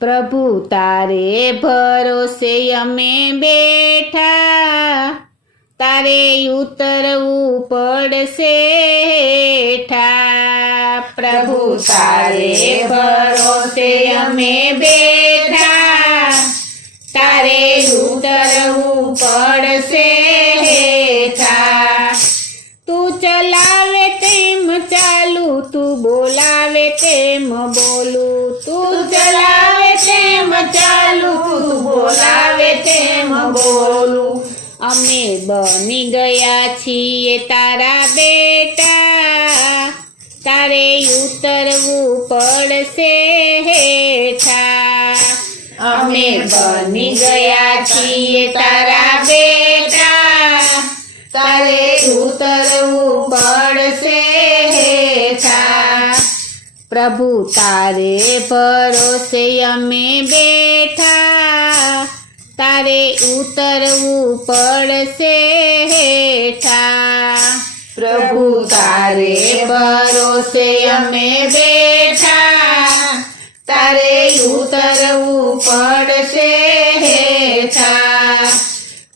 પ્રભુ તારે ભરોસે અમે બેઠા, તારે ઉતરવું પડશે હેઠા. પ્રભુ તારે ભરોસે અમે બેઠા, તારે ઉતરવું પડશે હેઠા. તું ચલાવે તેમ ચાલુ, તું બોલાવે તેમ બોલું. તું ચલાવે તેમ ચાલુ, તું બોલાવે તેમ બોલું. અમે બની ગયા છીએ તારા બેટા, તારે ઉતરવું પડશે હેઠા. અમે બની ગયા છીએ તારા બેટા, તારે ઉતરવું પડશે હેઠા. પ્રભુ તારે ભરોસે અમે બેઠા, તારે ઉતરવું પડશે હેઠા. પ્રભુ તારે ભરોસે અમે બેઠા, તારે ઉતરવું પડશે હેઠા.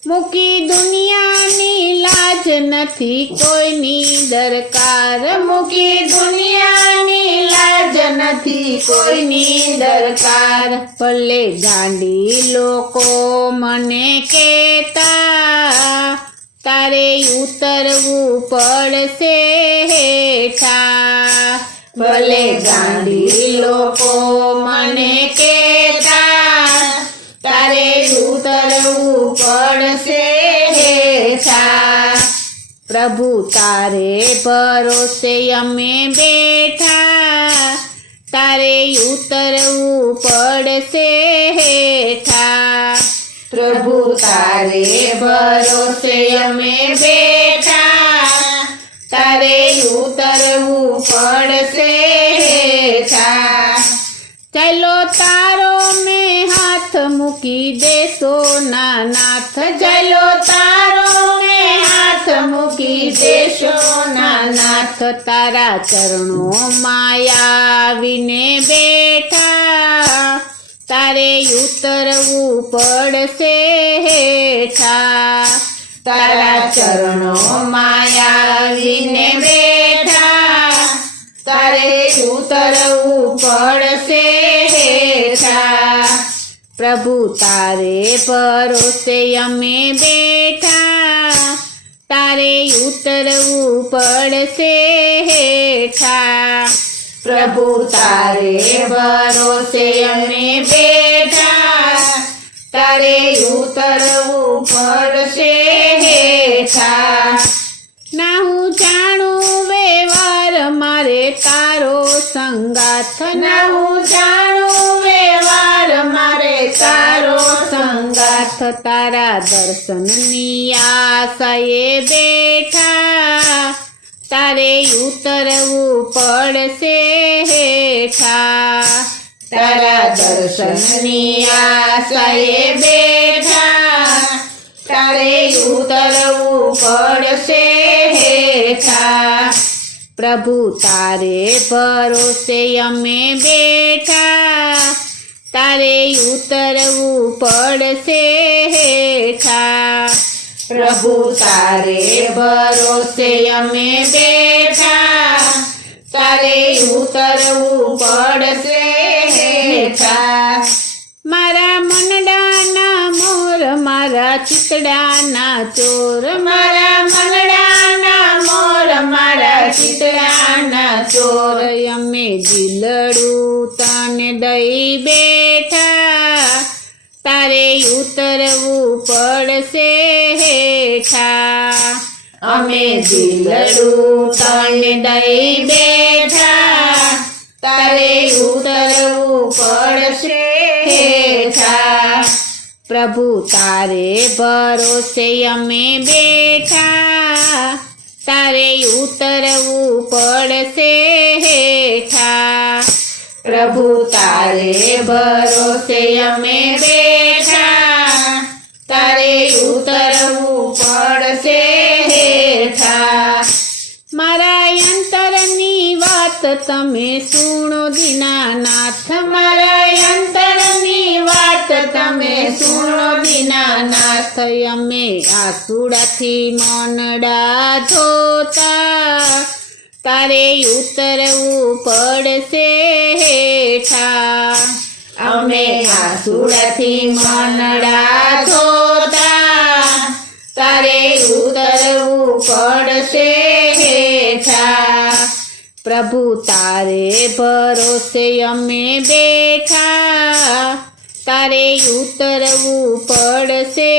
મૂકી દુનિયાની લાજ નથી કોઈની દરકાર, મૂકી દુનિયાની લાજ નથી કોઈની દરકાર. ભલે ગાંડી લોકો મને કહેતા, તારે ઉતરવું પડશે હેઠા. ભલે ગાંડી લોકો મને કહેતા, તારે ઉતરવું પડશે હેઠા. પ્રભુ તારે ભરોસે અમે બેઠા, તારે ઉતરવું પડશે હેઠા. પ્રભુ તારે ભરોસે અમે બેઠા, તારે ઉતરવું પડશે હેઠા. ચાલો તારો મેં હાથ મૂકી દેશો ના નાથ, ચાલો તારો મેં હાથ મૂકી દેશો ના નાથ. તારા ચરણોમાં આવીને બેઠા, તારે ઉતરવું પડશે હેઠા. તારા ચરણોમાં આવીને બેઠા, તારે ઉતરવું પડશે હેઠા. પ્રભુ તારે ભરોસે અમે બેઠા, તારે ઉતરવું પડશે હેઠા. પ્રભુ તારે ભરોસે અમે બેઠા, તારે ઉતરવું પડશે હેઠા. ના હું જાણું વ્યવહાર મારે તારો સંગાથ, ના હું જાણું વ્યવહાર મારે તારો સંગાથ. તારા દર્શનની આશાએ બેઠા, તારે ઉતરવું પડશે હેઠા. તારા દર્શનની આશાએ બેઠા, તારે ઉતરવું પડશે હેઠા. પ્રભુ તારે ભરોસે અમે બેઠા, તારે ઉતરવું પડશે હેઠા. પ્રભુ તારે ભરોસે અમે બેઠા, તારે ઉતરવું પડશે હેઠા. મારા મનડાના મોર, મારા ચિતડાના ચોર, મારા મનડાના મોર, મારા ચિતડાના ચોર. અમે દિલડું તને દઈ બેઠા, તારે ઉતરવું પડશે હેઠા. અમે દિલડું તને દઈ બેઠા, તારે ઉતરવું પડશે હેઠા. પ્રભુ તારે ભરોસે અમે બેઠા, તારે ઉતરવું પડશે હેઠા. પ્રભુ તારે ભરોસે અમે બેઠા, તારે ઉતરવું પડશે હેઠા. મારા અંતરની વાત તમે સુણો દીનાનાથ, મારા અંતરની અમે સુણો દીનાનાથ અમે આસુડાથી મનડા ધોતા તારે ઉતરવું પડશે હેઠા અમે આસુડાથી મનડા ધોતા તારે ઉતરવું પડશે હેઠા પ્રભુ તારે ભરોસે અમે બેઠા તારે ઉતરવું પડશે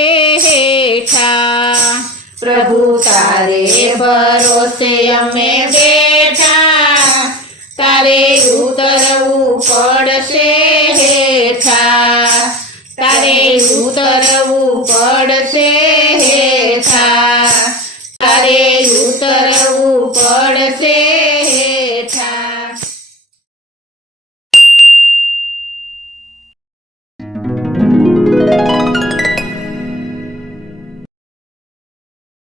હેઠા પ્રભુ તારે ભરોસે અમે બેઠા તારે ઉતરવું પડશે હેઠા તારે ઉતરવું પડશે હેઠા તારે ઉતરવું પડશે